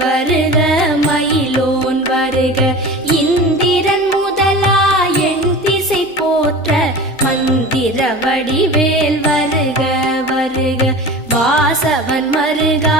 வருக மயிலோன் வருக இந்திரன் முதலா என் திசை போற்ற மந்திர வடிவேல் வருக வருக வாசவன் மருகா